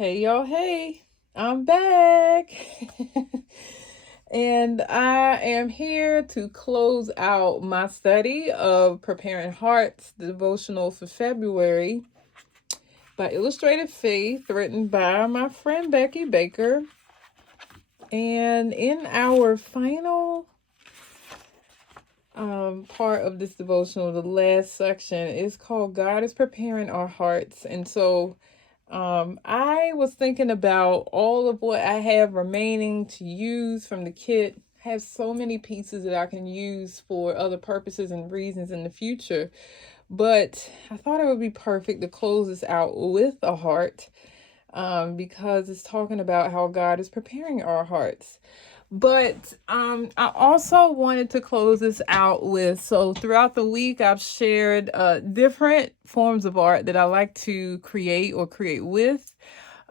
Hey, y'all, hey, I'm back. And I am here to close out my study of Preparing Hearts, the devotional for February by Illustrated Faith, written by my friend Becky Baker. And in our final part of this devotional, the last section is called God is Preparing Our Hearts. And so I was thinking about all of what I have remaining to use from the kit. I have so many pieces that I can use for other purposes and reasons in the future. But I thought it would be perfect to close this out with a heart because it's talking about how God is preparing our hearts. But I also wanted to close this out with, so throughout the week, I've shared different forms of art that I like to create or create with.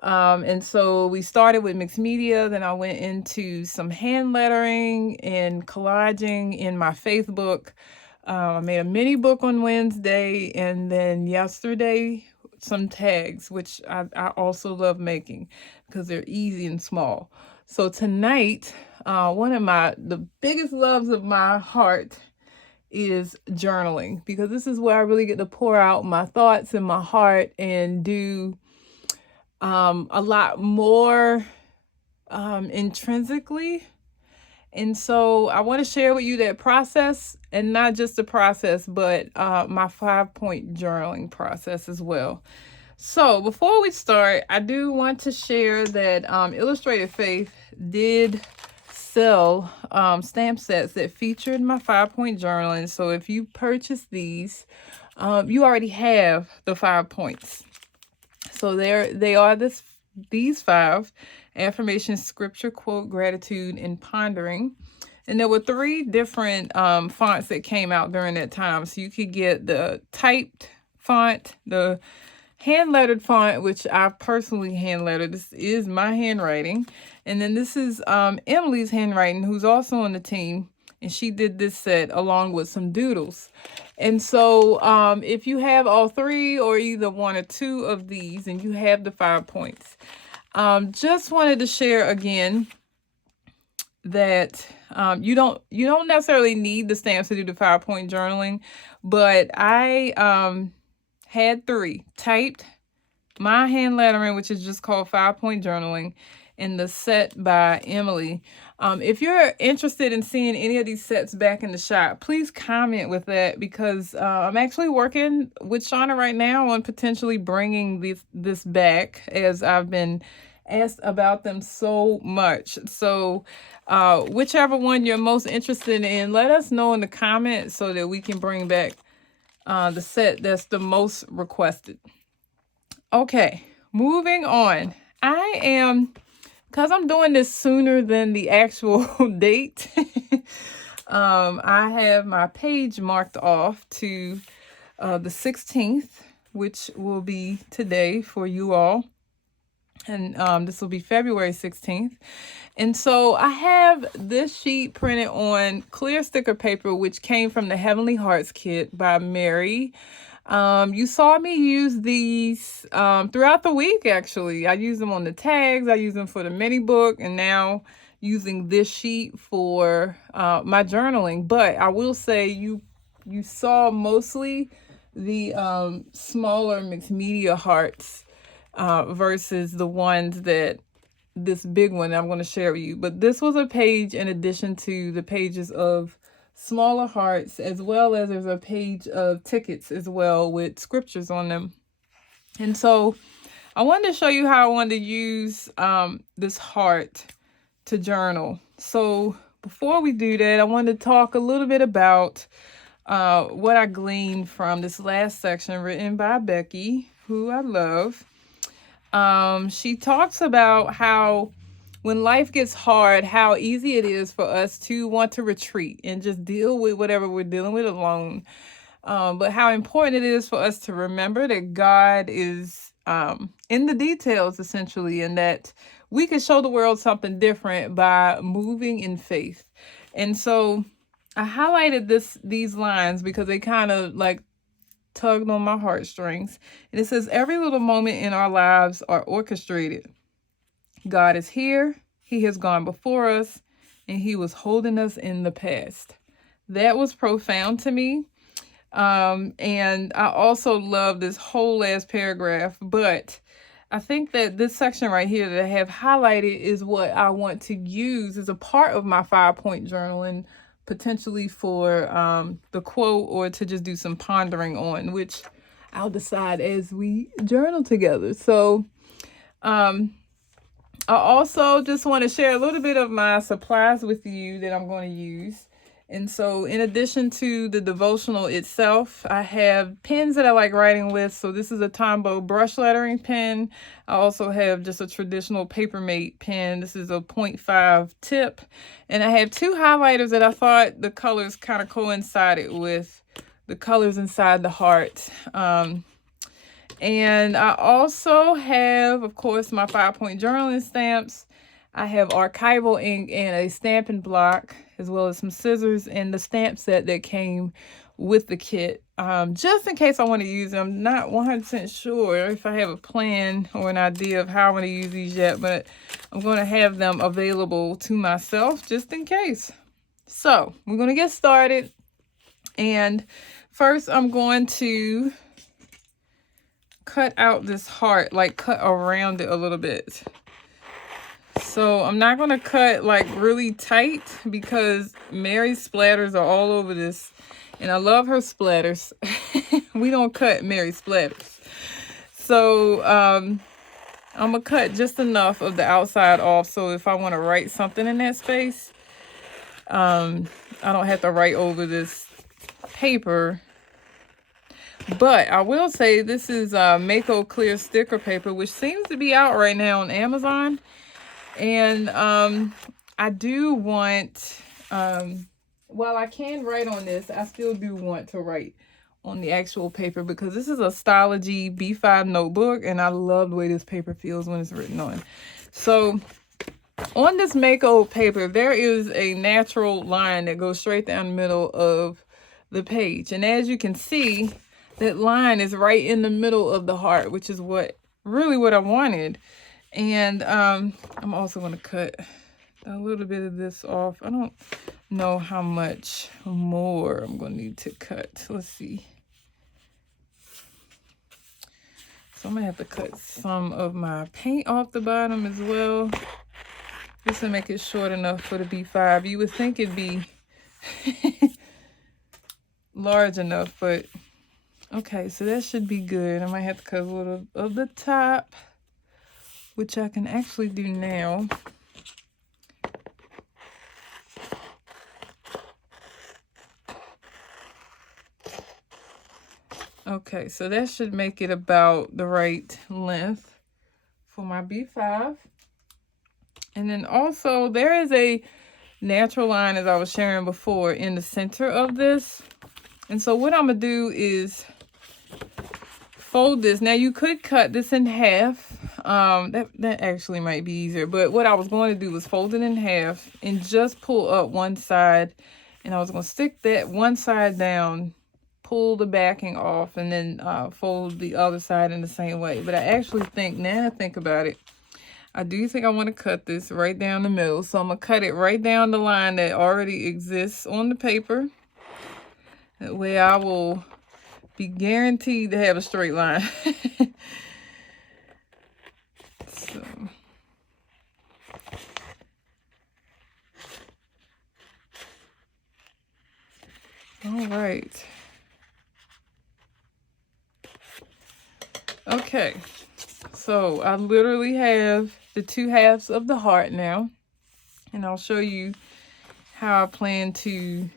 And so we started with mixed media, then I went into some hand lettering and collaging in my faith book. I made a mini book on Wednesday, and then yesterday, some tags, which I also love making because they're easy and small. So tonight, one of the biggest loves of my heart is journaling, because this is where I really get to pour out my thoughts and my heart and do a lot more intrinsically. And so I want to share with you that process, and not just the process, but my 5-point journaling process as well. So before we start, I do want to share that Illustrated Faith did sell stamp sets that featured my 5-point journaling. So if you purchase these, you already have the 5 points. So they are these 5: affirmation, scripture, quote, gratitude, and pondering. And there were 3 different fonts that came out during that time. So you could get the typed font, the hand-lettered font, which I personally hand-lettered. This is my handwriting. And then this is Emily's handwriting, who's also on the team. And she did this set along with some doodles. And so if you have all 3 or either 1 or 2 of these, and you have the 5 points. Just wanted to share again that you don't necessarily need the stamps to do the 5-point journaling, but I had 3 typed, my hand lettering, which is just called 5-point journaling, and the set by Emily. If you're interested in seeing any of these sets back in the shop, please comment with that, because I'm actually working with Shauna right now on potentially bringing this back, as I've been asked about them so much. So whichever one you're most interested in, let us know in the comments so that we can bring back the set that's the most requested. Okay, moving on. Because I'm doing this sooner than the actual date, I have my page marked off to the 16th, which will be today for you all. And this will be February 16th. And so I have this sheet printed on clear sticker paper, which came from the Heavenly Hearts kit by Mary. You saw me use these throughout the week, actually. I use them on the tags. I use them for the mini book, and now using this sheet for my journaling. But I will say you saw mostly the smaller mixed media hearts versus the ones that this big one I'm going to share with you. But this was a page in addition to the pages of smaller hearts, as well as there's a page of tickets as well with scriptures on them. And so I wanted to show you how I wanted to use this heart to journal. So before we do that, I wanted to talk a little bit about what I gleaned from this last section written by Becky, who I love. She talks about how when life gets hard, how easy it is for us to want to retreat and just deal with whatever we're dealing with alone. But how important it is for us to remember that God is in the details, essentially, and that we can show the world something different by moving in faith. And so I highlighted these lines because they kind of like tugged on my heartstrings. And it says, every little moment in our lives are orchestrated. God is here. He has gone before us, and he was holding us in the past. That was profound to me. And I also love this whole last paragraph, but I think that this section right here that I have highlighted is what I want to use as a part of my 5-point journal, and potentially for the quote, or to just do some pondering on, which I'll decide as we journal together. So I also just want to share a little bit of my supplies with you that I'm going to use. And so in addition to the devotional itself, I have pens that I like writing with. So this is a Tombow brush lettering pen. I also have just a traditional Papermate pen. This is a 0.5 tip. And I have 2 highlighters that I thought the colors kind of coincided with the colors inside the heart. And I also have, of course, my 5-point journaling stamps. I have archival ink and a stamping block, as well as some scissors and the stamp set that came with the kit. Just in case I want to use them. I'm not 100% sure if I have a plan or an idea of how I'm going to use these yet, but I'm going to have them available to myself just in case. So we're going to get started. And first I'm going to cut out this heart, like cut around it a little bit. So I'm not going to cut like really tight because Mary's splatters are all over this. And I love her splatters. We don't cut Mary's splatters. So I'm going to cut just enough of the outside off. So if I want to write something in that space, I don't have to write over this paper. But I will say this is Mako clear sticker paper, which seems to be out right now on Amazon. And I do want, while I can write on this, I still do want to write on the actual paper, because this is a Stylogy B5 notebook, and I love the way this paper feels when it's written on. So on this Mako paper, there is a natural line that goes straight down the middle of the page. And as you can see, that line is right in the middle of the heart, which is really what I wanted. And I'm also going to cut a little bit of this off. I don't know how much more I'm going to need to cut. Let's see. So I'm going to have to cut some of my paint off the bottom as well, just to make it short enough for the B5. You would think it'd be large enough, but okay, so that should be good. I might have to cut a little of the top, which I can actually do now. Okay, so that should make it about the right length for my B5. And then also there is a natural line, as I was sharing before, in the center of this. And so what I'm going to do is fold this. Now you could cut this in half. That actually might be easier. But what I was going to do was fold it in half and just pull up one side. And I was going to stick that one side down, pull the backing off, and then fold the other side in the same way. But I actually think, now I think about it, I do think I want to cut this right down the middle. So I'm going to cut it right down the line that already exists on the paper. That way I will be guaranteed to have a straight line. So. All right. Okay. So I literally have the 2 halves of the heart now. And I'll show you how I plan to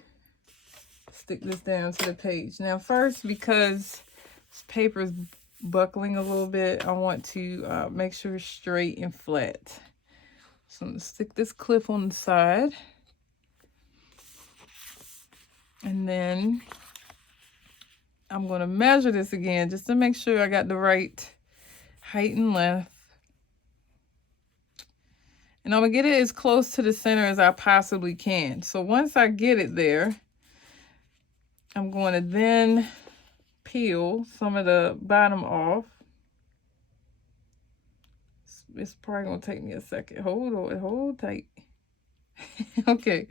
stick this down to the page. Now first, because this paper is buckling a little bit, I want to make sure it's straight and flat. So I'm going to stick this clip on the side. And then I'm going to measure this again just to make sure I got the right height and length. And I'm going to get it as close to the center as I possibly can. So once I get it there, I'm going to then peel some of the bottom off. It's probably gonna take me a second. Hold on, hold tight. Okay.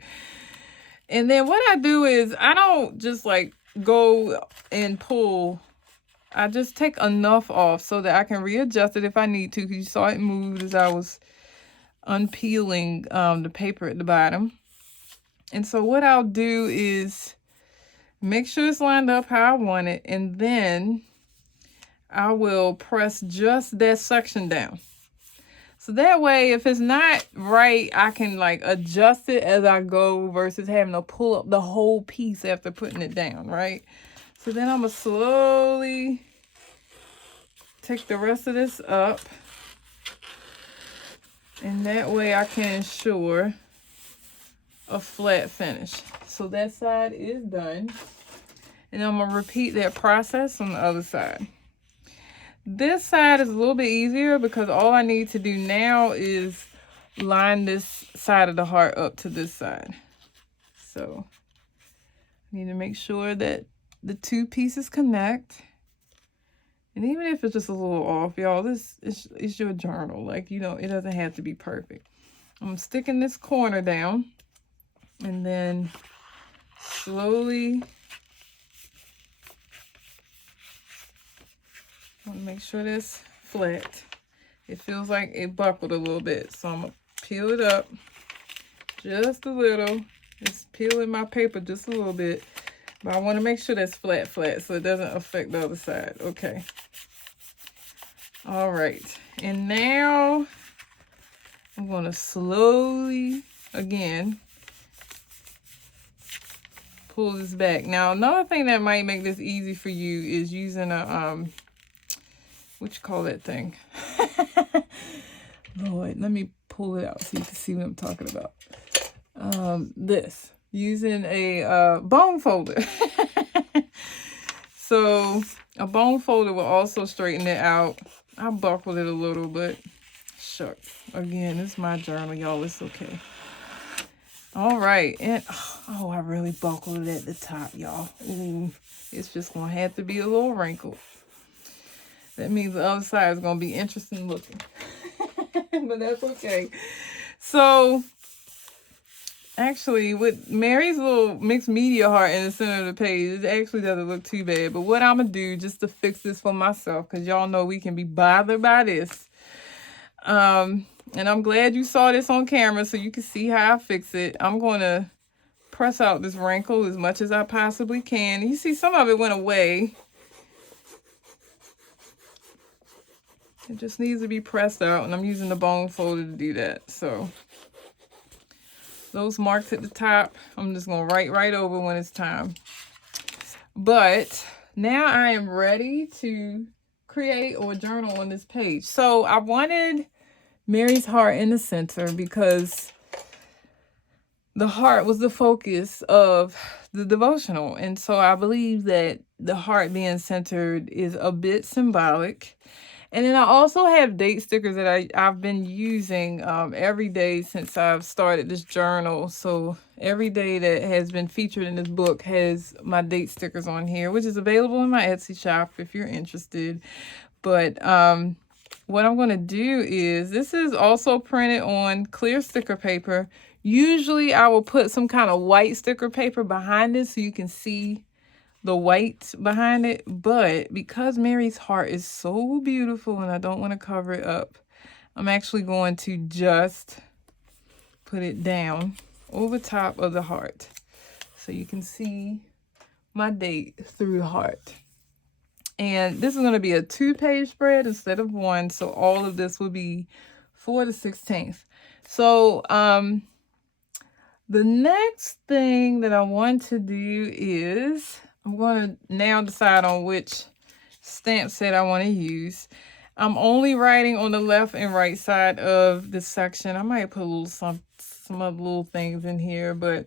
And then what I do is I don't just like go and pull. I just take enough off so that I can readjust it if I need to. Because you saw it moved as I was unpeeling the paper at the bottom. And so what I'll do is make sure it's lined up how I want it. And then I will press just that section down. So that way, if it's not right, I can like adjust it as I go versus having to pull up the whole piece after putting it down, right? So then I'm going to slowly take the rest of this up. And that way I can ensure a flat finish. So that side is done. And I'm going to repeat that process on the other side. This side is a little bit easier because all I need to do now is line this side of the heart up to this side. So I need to make sure that the two pieces connect. And even if it's just a little off, y'all, this is your journal. Like, you know, it doesn't have to be perfect. I'm sticking this corner down and then slowly I want to make sure that's flat. It feels like it buckled a little bit. So I'm going to peel it up just a little. Just peeling my paper just a little bit. But I want to make sure that's flat so it doesn't affect the other side. Okay. All right. And now I'm going to slowly, again, pull this back. Now, another thing that might make this easy for you is using a, what you call that thing? Lord, let me pull it out so you can see what I'm talking about. This. Using a bone folder. So a bone folder will also straighten it out. I buckled it a little, but shucks. Again, it's my journal, y'all. It's okay. All right. And oh, I really buckled it at the top, y'all. Ooh, it's just going to have to be a little wrinkled. That means the other side is going to be interesting looking. But that's okay. So actually, with Mary's little mixed media heart in the center of the page, it actually doesn't look too bad. But what I'm going to do just to fix this for myself, because y'all know we can be bothered by this. And I'm glad you saw this on camera so you can see how I fix it. I'm going to press out this wrinkle as much as I possibly can. You see some of it went away. It just needs to be pressed out, and I'm using the bone folder to do that. So those marks at the top, I'm just going to write right over when it's time. But now I am ready to create or journal on this page. So I wanted Mary's heart in the center because the heart was the focus of the devotional. And so I believe that the heart being centered is a bit symbolic. And then I also have date stickers that I've been using every day since I've started this journal. So every day that has been featured in this book has my date stickers on here, which is available in my Etsy shop if you're interested. But what I'm going to do is, this is also printed on clear sticker paper. Usually I will put some kind of white sticker paper behind it so you can see the white behind it, but because Mary's heart is so beautiful and I don't want to cover it up, I'm actually going to just put it down over top of the heart so you can see my date through the heart. And this is going to be a 2-page spread instead of 1, so all of this will be for the 16th. So the next thing that I want to do is, I'm going to now decide on which stamp set I want to use. I'm only writing on the left and right side of this section. I might put a little some other little things in here, but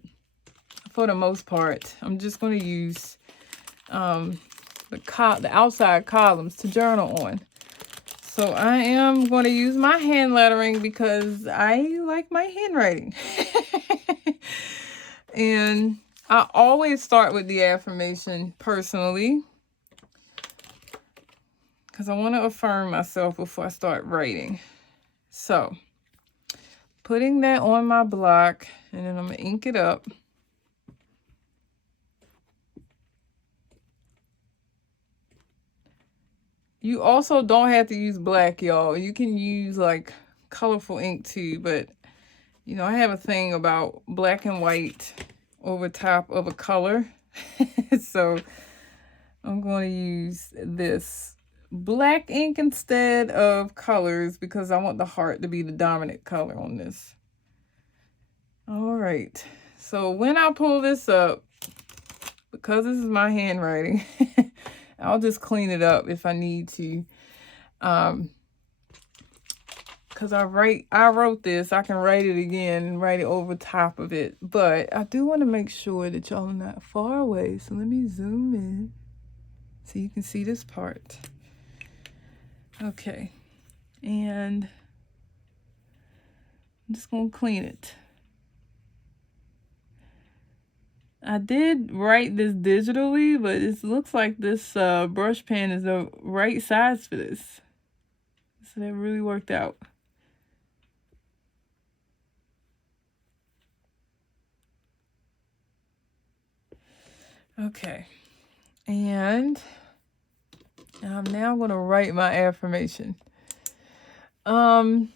for the most part, I'm just going to use the outside columns to journal on. So I am going to use my hand lettering because I like my handwriting. And I always start with the affirmation personally. because I want to affirm myself before I start writing. So, putting that on my block, and then I'm going to ink it up. You also don't have to use black, y'all. You can use like colorful ink too, but you know, I have a thing about black and white over top of a color. So I'm going to use this black ink instead of colors because I want the heart to be the dominant color on this. All right. So when I pull this up, because this is my handwriting, I'll just clean it up if I need to. Because I wrote this, I can write it again and write it over top of it. But I do want to make sure that y'all are not far away. So let me zoom in so you can see this part. Okay. And I'm just going to clean it. I did write this digitally, but it looks like this brush pen is the right size for this. So that really worked out. Okay. And I'm now going to write my affirmation. Let's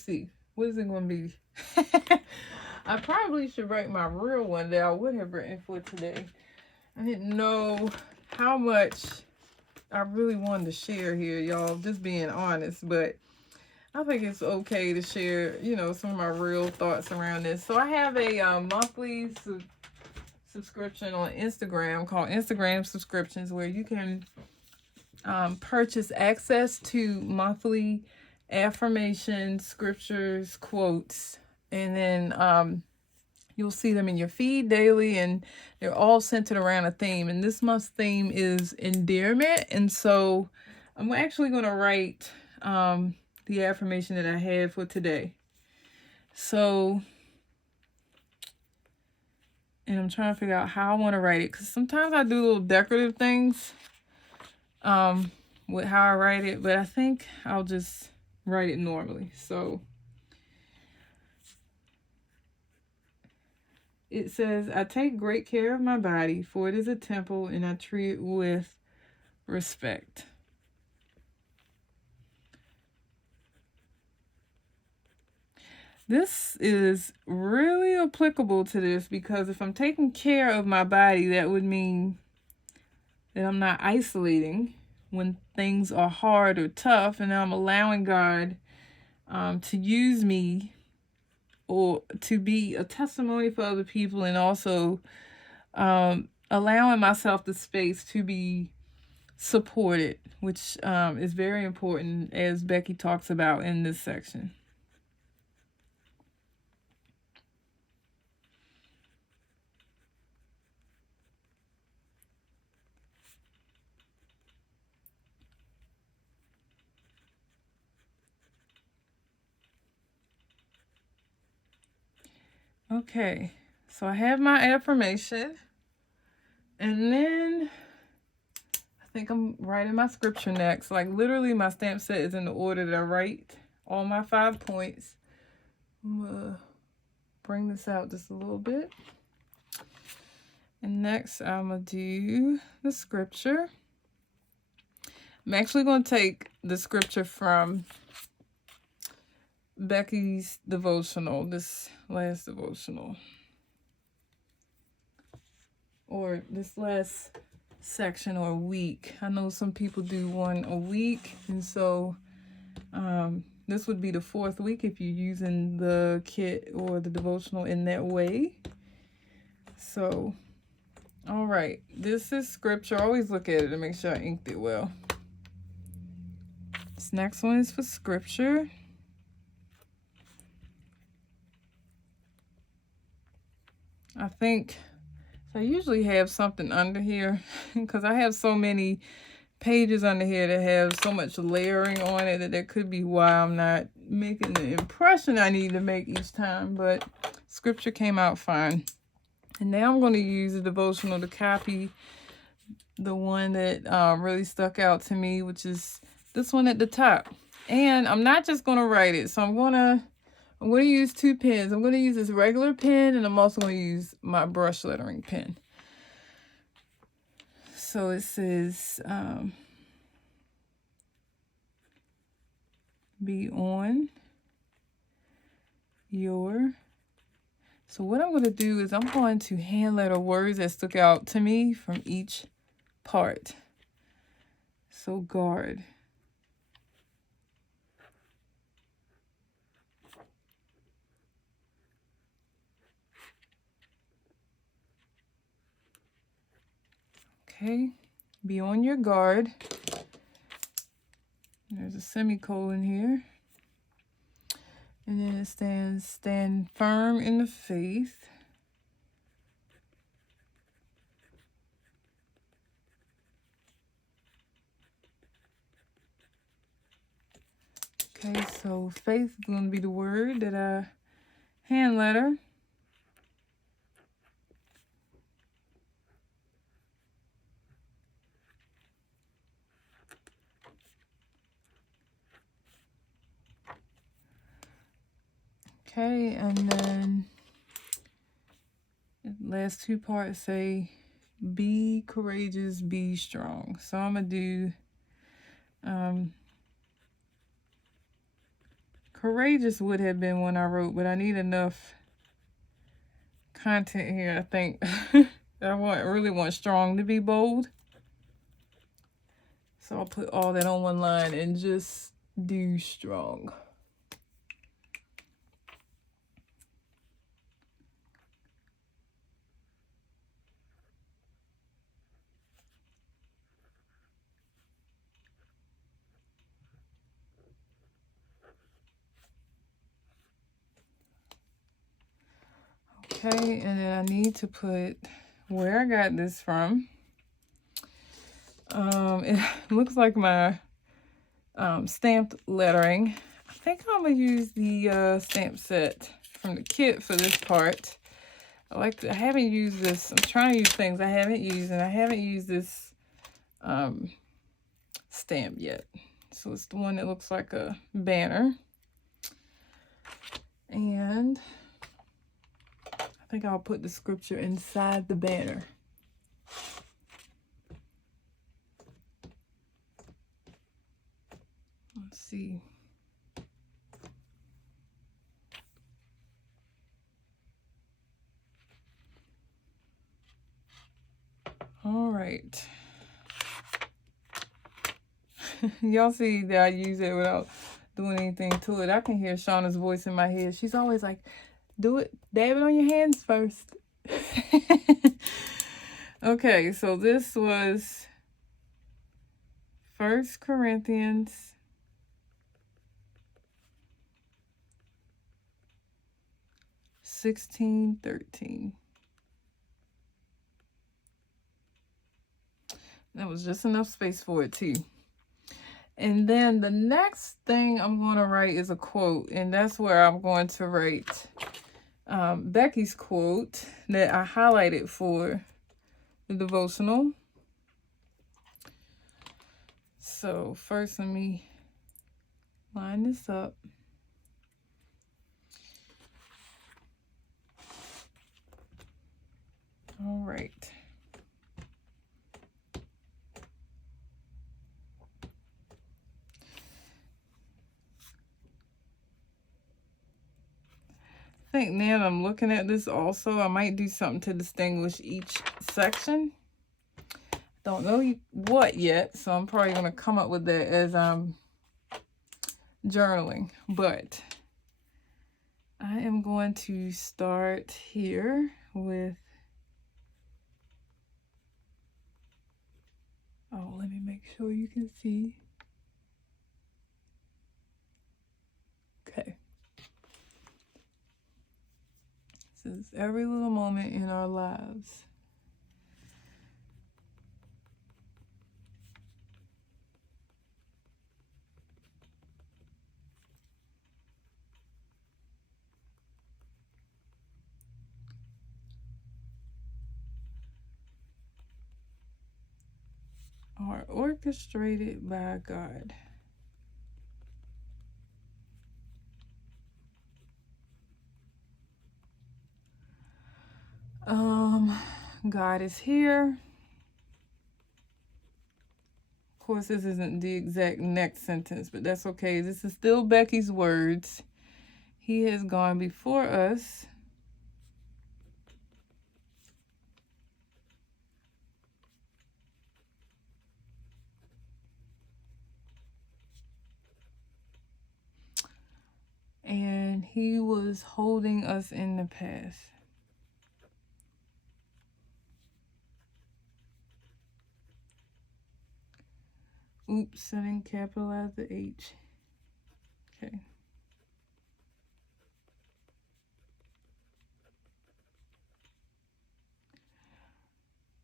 see. What is it going to be? I probably should write my real one that I would have written for today. I didn't know how much I really wanted to share here, y'all. Just being honest, but I think it's okay to share, you know, some of my real thoughts around this. So I have a monthly subscription on Instagram called Instagram Subscriptions, where you can purchase access to monthly affirmations, scriptures, quotes, and then you'll see them in your feed daily, and they're all centered around a theme. And this month's theme is endearment. And so I'm actually going to write the affirmation that I had for today. So, and I'm trying to figure out how I want to write it, because sometimes I do little decorative things with how I write it, but I think I'll just write it normally. So it says, I take great care of my body, for it is a temple, and I treat it with respect. This is really applicable to this, because if I'm taking care of my body, that would mean that I'm not isolating when things are hard or tough, and I'm allowing God to use me or to be a testimony for other people, and also allowing myself the space to be supported, which is very important, as Becky talks about in this section. Okay, so I have my affirmation, and then I think I'm writing my scripture next. Like literally my stamp set is in the order that I write all my 5 points. I'm gonna bring this out just a little bit. And next I'm gonna do the scripture. I'm actually gonna take the scripture from Becky's devotional, this last devotional, or this last section or week. I know some people do one a week, and so this would be the 4th week if you're using the kit or the devotional in that way. So, all right, this is scripture. I always look at it to make sure I inked it well. This next one is for scripture. I think I usually have something under here because I have so many pages under here that have so much layering on it that could be why I'm not making the impression I need to make each time, but scripture came out fine. And now I'm going to use the devotional to copy the one that really stuck out to me, which is this one at the top. And I'm not just going to write it. So I'm going to use 2 pens. I'm going to use this regular pen, and I'm also going to use my brush lettering pen. So it says, be on your. So what I'm going to do is I'm going to hand letter words that stuck out to me from each part. So guard. Okay, be on your guard. There's a semicolon here. And then it stands, stand firm in the faith. Okay, so faith is going to be the word that I hand letter. Okay, and then the last 2 parts say, be courageous, be strong. So I'm going to do, courageous would have been one I wrote, but I need enough content here, I think. I really want strong to be bold. So I'll put all that on one line and just do strong. Okay, and then I need to put where I got this from. It looks like my stamped lettering. I think I'm gonna use the stamp set from the kit for this part. I haven't used this. I'm trying to use things I haven't used, and I haven't used this stamp yet. So it's the one that looks like a banner. And I think I'll put the scripture inside the banner. Let's see. All right. Y'all see that I use it without doing anything to it. I can hear Shauna's voice in my head. She's always like, do it, dab it on your hands first. Okay, so this was 1 Corinthians 16:13. That was just enough space for it too. And then the next thing I'm going to write is a quote, and that's where I'm going to write Becky's quote that I highlighted for the devotional. So first, let me line this up. All right. I think now that I'm looking at this also, I might do something to distinguish each section. Don't know what yet, so I'm probably going to come up with that as I'm journaling. But I am going to start here with, oh, let me make sure you can see. Okay. This is every little moment in our lives. are orchestrated by God. God is here. Of course, this isn't the exact next sentence, but that's okay. This is still Becky's words. He has gone before us. And he was holding us in the past. Oops, I didn't capitalize the H. Okay.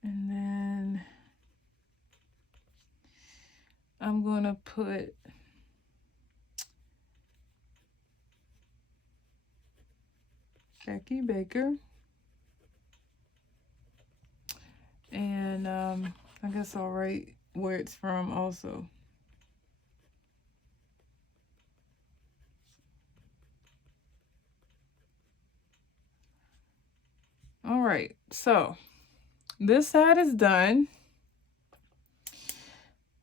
And then I'm going to put Becky Baker. And I guess I'll write where it's from also. All right, so this side is done.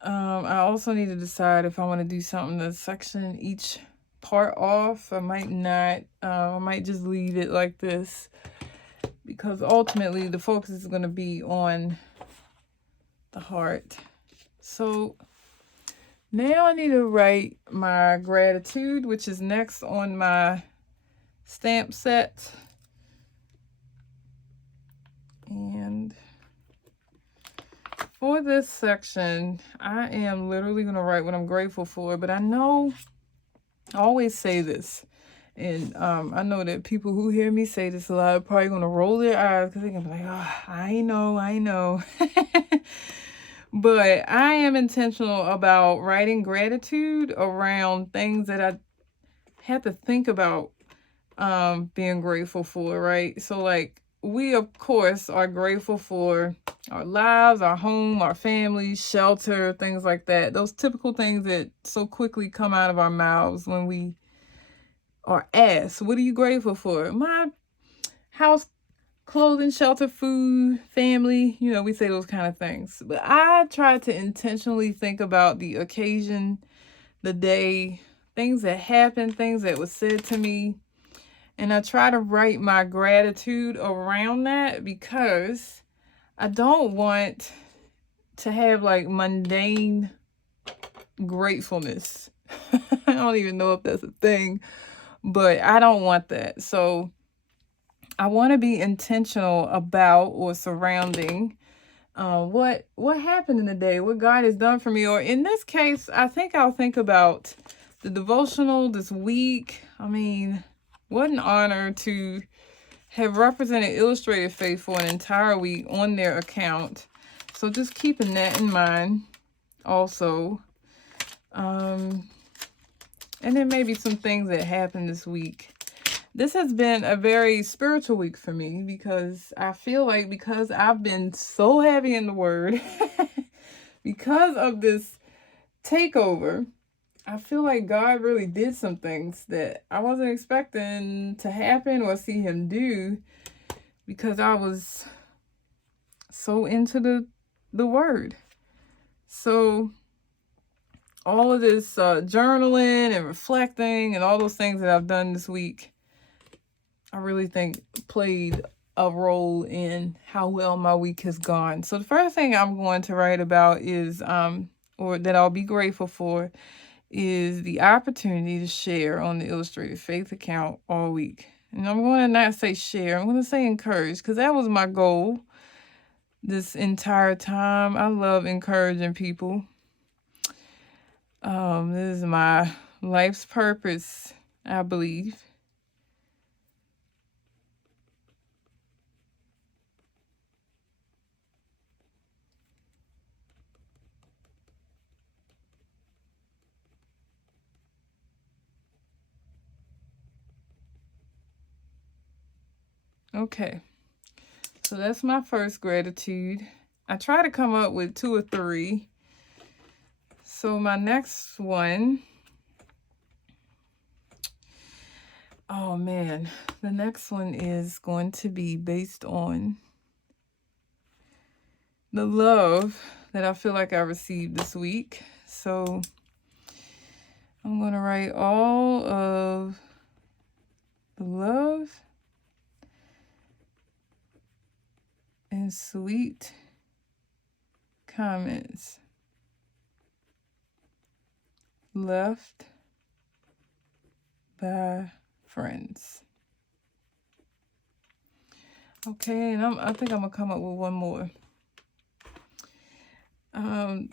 I also need to decide if I want to do something to section each part off. I might not. I might just leave it like this because ultimately the focus is going to be on the heart. So now I need to write my gratitude, which is next on my stamp set. And for this section, I am literally going to write what I'm grateful for, but I know I always say this, and I know that people who hear me say this a lot are probably going to roll their eyes because they're going to be like, oh, I know. But I am intentional about writing gratitude around things that I had to think about being grateful for, right? So like we of course are grateful for our lives, our home, our family, shelter, things like that. Those typical things that so quickly come out of our mouths when we are asked, what are you grateful for? My house, clothing, shelter, food, family, we say those kind of things. But I try to intentionally think about the occasion, the day, things that happened, things that was said to me. And I try to write my gratitude around that because I don't want to have like mundane gratefulness. I don't even know if that's a thing, but I don't want that. So I want to be intentional about or surrounding what happened in the day, what God has done for me. Or in this case, I think I'll think about the devotional this week. I mean, what an honor to have represented Illustrated Faith for an entire week on their account. So just keeping that in mind also. And then maybe some things that happened this week. This has been a very spiritual week for me because I feel like because I've been so heavy in the Word, because of this takeover, I feel like God really did some things that I wasn't expecting to happen or see him do because I was so into the Word. So all of this journaling and reflecting and all those things that I've done this week, I really think played a role in how well my week has gone. So the first thing I'm going to write about is, or that I'll be grateful for, is the opportunity to share on the Illustrated Faith account all week. And I'm going to not say share, I'm going to say encourage, because that was my goal this entire time. I love encouraging people. This is my life's purpose, I believe. Okay, so that's my first gratitude. I try to come up with 2 or 3 So my next one, oh man, the next one is going to be based on the love that I feel like I received this week. So I'm going to write all of the love and sweet comments left by friends. Okay, and I think I'm gonna come up with one more. I'm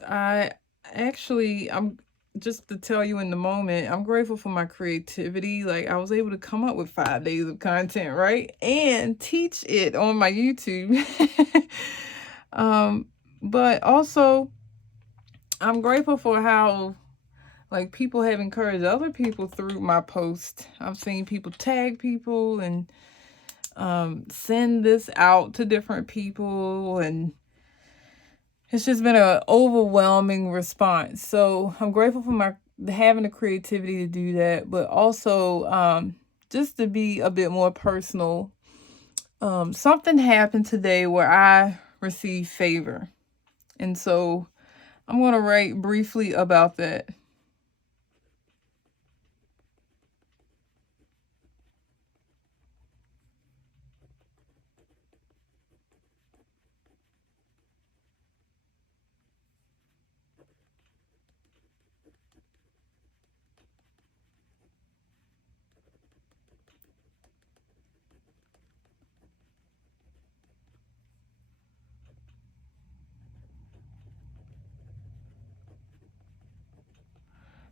just to tell you in the moment, I'm grateful for my creativity. Like, I was able to come up with 5 days of content, right? And teach it on my YouTube. But also I'm grateful for how like people have encouraged other people through my post. I've seen people tag people and send this out to different people, and it's just been an overwhelming response. So I'm grateful for having the creativity to do that, but also just to be a bit more personal. Something happened today where I received favor, and so I'm going to write briefly about that.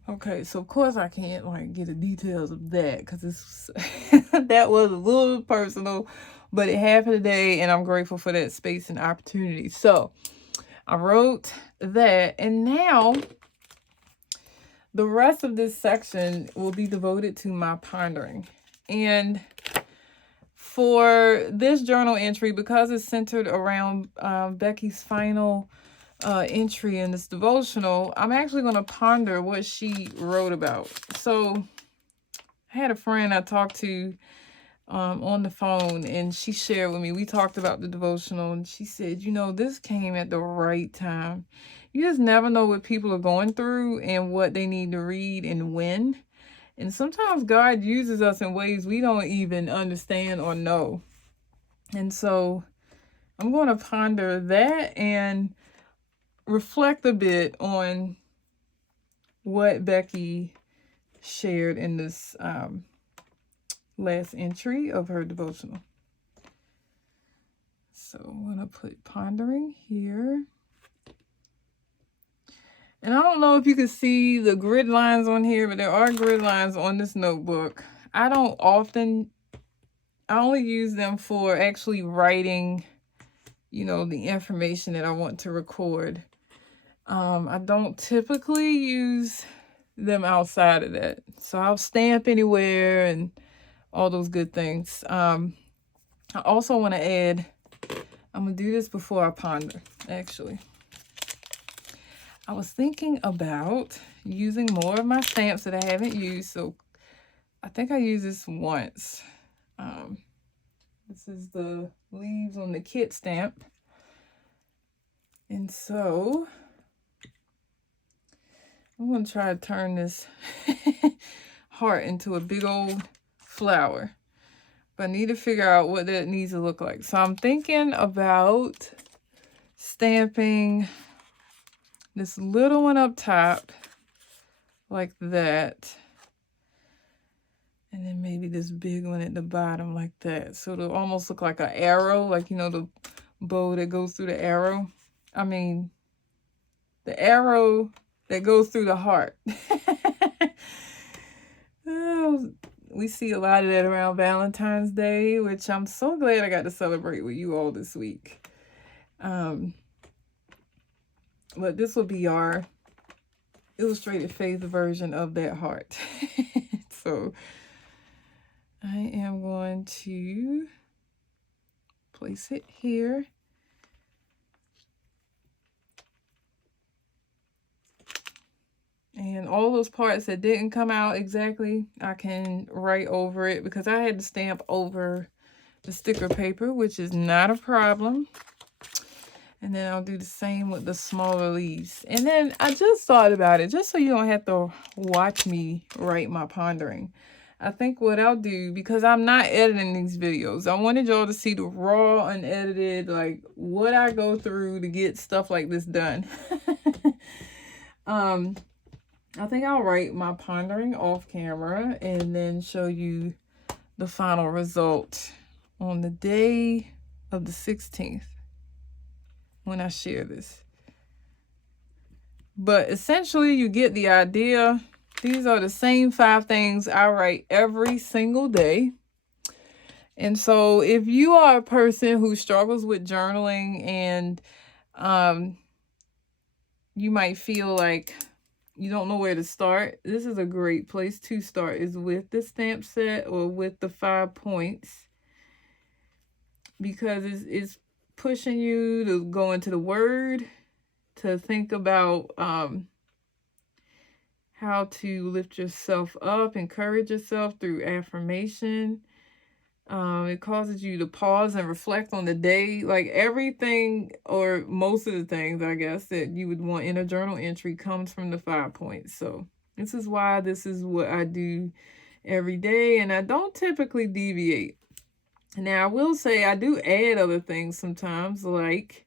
Okay, so of course I can't like get the details of that because it's that was a little personal, but it happened today, and I'm grateful for that space and opportunity. So I wrote that, and now the rest of this section will be devoted to my pondering. And for this journal entry, because it's centered around Becky's final entry in this devotional, I'm actually going to ponder what she wrote about. So I had a friend I talked to on the phone, and she shared with me, we talked about the devotional, and she said, this came at the right time. You just never know what people are going through and what they need to read and when. And sometimes God uses us in ways we don't even understand or know. And so I'm going to ponder that and reflect a bit on what Becky shared in this last entry of her devotional. So I'm going to put pondering here. And I don't know if you can see the grid lines on here, but there are grid lines on this notebook. I only use them for actually writing, the information that I want to record. I don't typically use them outside of that. So I'll stamp anywhere and all those good things. I also want to add, I'm going to do this before I ponder, actually. I was thinking about using more of my stamps that I haven't used. So I think I used this once. This is the leaves on the kit stamp. And so I'm going to try to turn this heart into a big old flower. But I need to figure out what that needs to look like. So I'm thinking about stamping this little one up top like that. And then maybe this big one at the bottom like that. So it'll almost look like an arrow, like, the bow that goes through the arrow. I mean, the arrow that goes through the heart. Oh, we see a lot of that around Valentine's Day, which I'm so glad I got to celebrate with you all this week. But this will be our illustrated faith version of that heart. So I am going to place it here. And all those parts that didn't come out exactly, I can write over it because I had to stamp over the sticker paper, which is not a problem. And then I'll do the same with the smaller leaves. And then I just thought about it, just so you don't have to watch me write my pondering. I think what I'll do, because I'm not editing these videos, I wanted y'all to see the raw, unedited, like what I go through to get stuff like this done. I think I'll write my pondering off camera and then show you the final result on the day of the 16th when I share this. But essentially, you get the idea. These are the same 5 things I write every single day. And so if you are a person who struggles with journaling and you might feel like you don't know where to start, this is a great place to start, is with the stamp set or with the 5 points, because it's pushing you to go into the Word, to think about how to lift yourself up, encourage yourself through affirmation. It causes you to pause and reflect on the day. Like everything, or most of the things, I guess, that you would want in a journal entry comes from the 5 points. So this is why this is what I do every day, and I don't typically deviate. Now, I will say I do add other things sometimes, like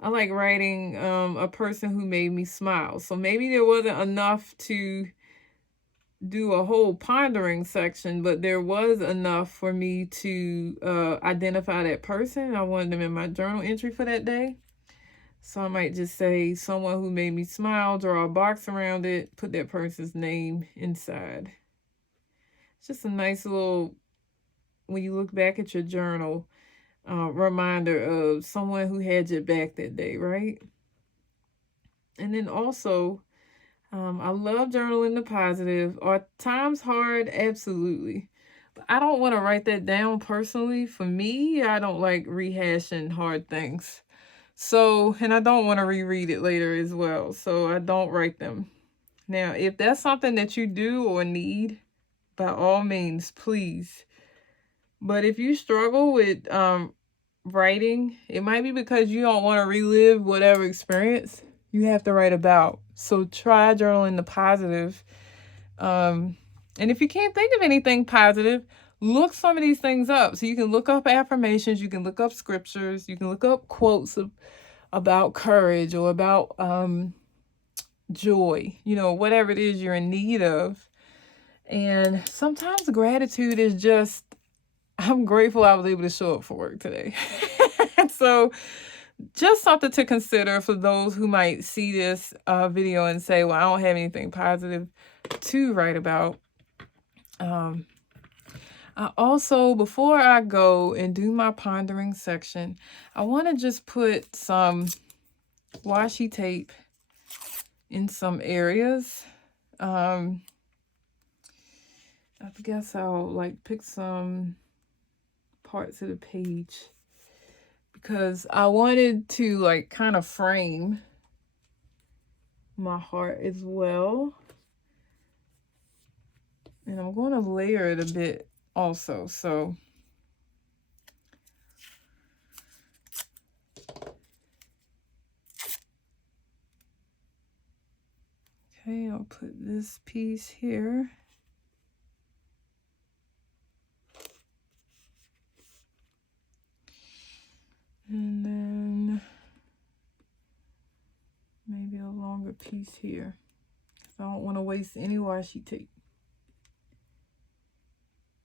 I like writing a person who made me smile. So maybe there wasn't enough to do a whole pondering section, but there was enough for me to identify that person. I wanted them in my journal entry for that day. So I might just say someone who made me smile, draw a box around it, put that person's name inside. It's just a nice little, when you look back at your journal, reminder of someone who had your back that day, right? And then also, I love journaling the positive. Are times hard? Absolutely. But I don't want to write that down personally. For me, I don't like rehashing hard things. So, and I don't want to reread it later as well. So I don't write them. Now, if that's something that you do or need, by all means, please. But if you struggle with writing, it might be because you don't want to relive whatever experience you have to write about. So try journaling the positive. And if you can't think of anything positive, look some of these things up. So you can look up affirmations, you can look up scriptures, you can look up quotes about courage or about joy, whatever it is you're in need of. And sometimes gratitude is just, I'm grateful I was able to show up for work today. So just something to consider for those who might see this video and say, well, I don't have anything positive to write about. I also, before I go and do my pondering section, I want to just put some washi tape in some areas. I guess I'll pick some parts of the page, because I wanted to kind of frame my heart as well. And I'm going to layer it a bit also. So okay, I'll put this piece here. And then maybe a longer piece here. I don't want to waste any washi tape.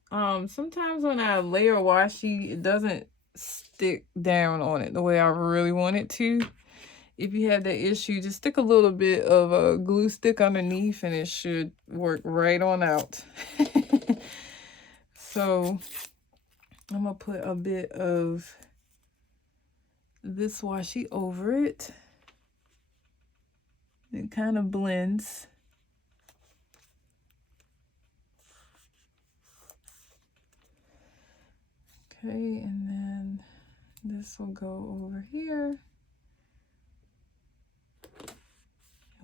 Sometimes when I layer washi, it doesn't stick down on it the way I really want it to. If you have that issue, just stick a little bit of a glue stick underneath and it should work right on out. So I'm going to put a bit of this washi over it. It kind of blends. Okay, and then this will go over here.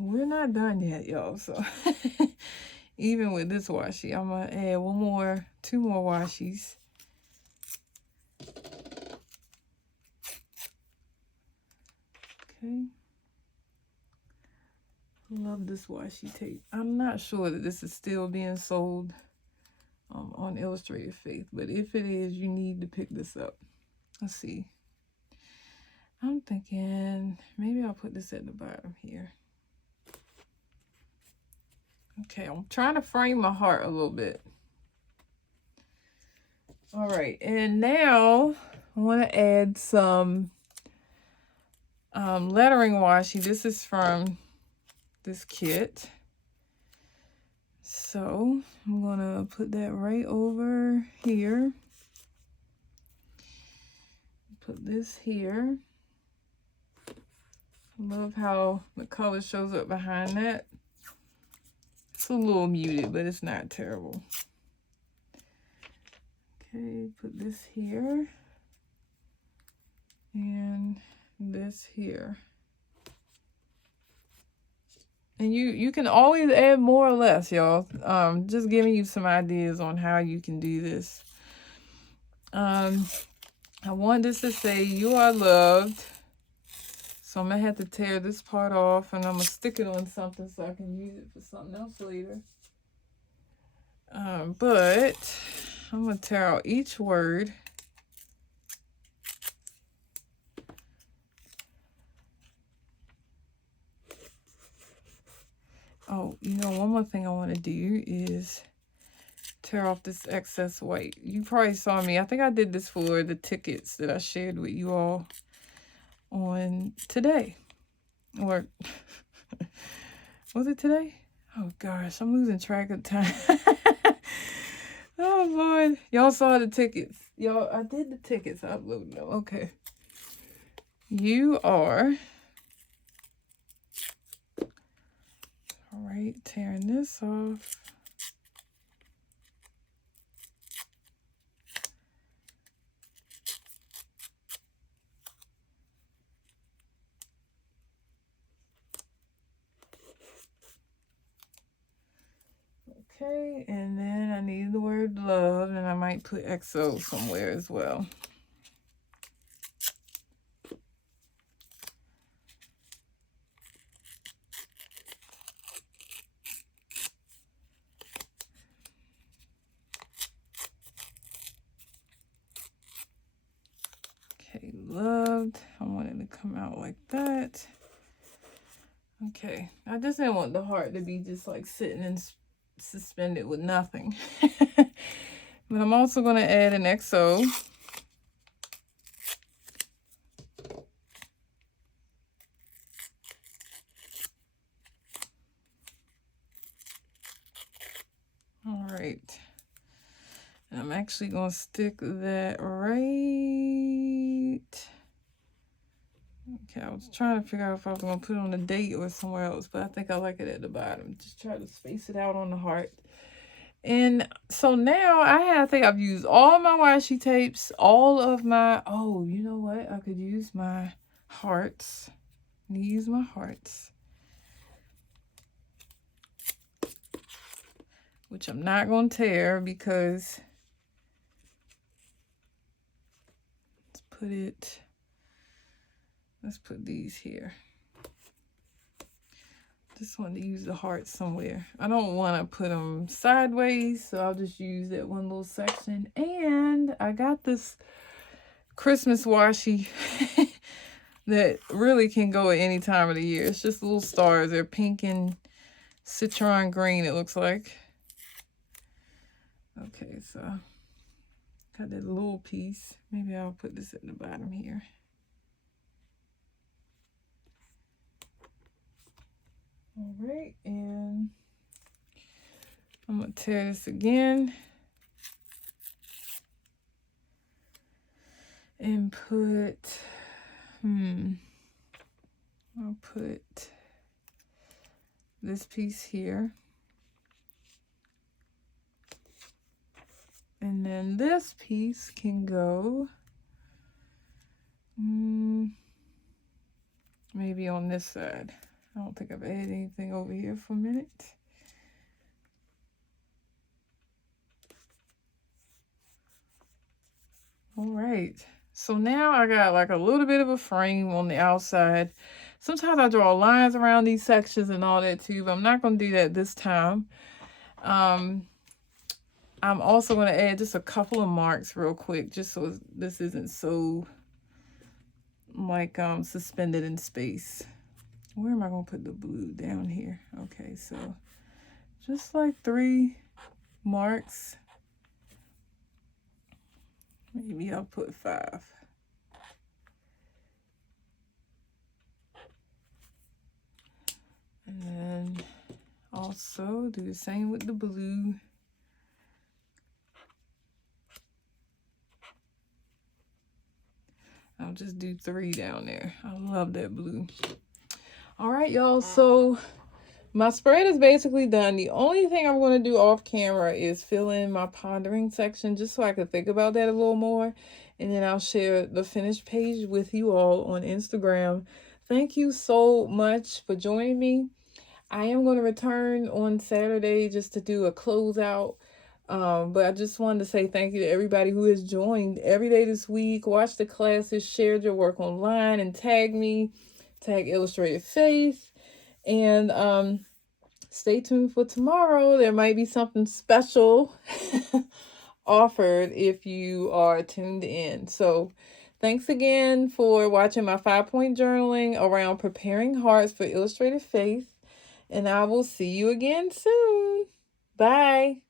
we're not done yet, y'all. So even with this washi, I'm gonna add two more washis. Okay. Love this washi tape. I'm not sure that this is still being sold on Illustrated Faith, but if it is, you need to pick this up. Let's see. I'm thinking maybe I'll put this at the bottom here. Okay, I'm trying to frame my heart a little bit. All right, and now I want to add some lettering washi. This is from this kit. So I'm gonna put that right over here. Put this here. I love how the color shows up behind that. It's a little muted, but it's not terrible. Okay, put this here. And this here. And you can always add more or less, y'all. Just giving you some ideas on how you can do this. I want this to say, "You are loved." So I'm going to have to tear this part off, and I'm going to stick it on something so I can use it for something else later. But I'm going to tear out each word. Oh, you know, one more thing I want to do is tear off this excess white. You probably saw me. I think I did this for the tickets that I shared with you all on today. Or was it today? Oh gosh, I'm losing track of time. Oh Lord. Y'all saw the tickets. Y'all, I did the tickets. I uploaded them. Okay. You are. All right, tearing this off. Okay, and then I need the word love, and I might put XO somewhere as well. Okay, loved. I want it to come out like that. Okay, I just didn't want the heart to be just like sitting and suspended with nothing. But I'm also going to add an XO. All right. And I'm actually going to stick that right. Okay, I was trying to figure out if I was going to put it on the date or somewhere else, but I think I like it at the bottom. Just try to space it out on the heart. And so now I think I've used all my washi tapes, all of my, oh, you know what? I could use my hearts. I'm gonna use my hearts. Which I'm not going to tear because let's put these here. Just want to use the heart somewhere. I don't want to put them sideways, so I'll just use that one little section. And I got this Christmas washi that really can go at any time of the year. It's just little stars. They're pink and citron green, it looks like. Okay, so got that little piece. Maybe I'll put this at the bottom here. All right, and I'm going to tear this again and put, I'll put this piece here. And then this piece can go maybe on this side. I don't think I've added anything over here for a minute. All right. So now I got like a little bit of a frame on the outside. Sometimes I draw lines around these sections and all that too, but I'm not going to do that this time. I'm also going to add just a couple of marks real quick, just so this isn't so like suspended in space. Where am I going to put the blue? Down here. Okay, so just like 3 marks. Maybe I'll put 5. And then also do the same with the blue. I'll just do 3 down there. I love that blue. All right, y'all. So my spread is basically done. The only thing I'm going to do off camera is fill in my pondering section just so I can think about that a little more. And then I'll share the finished page with you all on Instagram. Thank you so much for joining me. I am going to return on Saturday just to do a closeout. But I just wanted to say thank you to everybody who has joined every day this week, watched the classes, shared your work online, and tagged me, tag Illustrated Faith. And stay tuned for tomorrow. There might be something special offered if you are tuned in. So thanks again for watching my 5-point journaling around preparing hearts for Illustrated Faith. And I will see you again soon. Bye.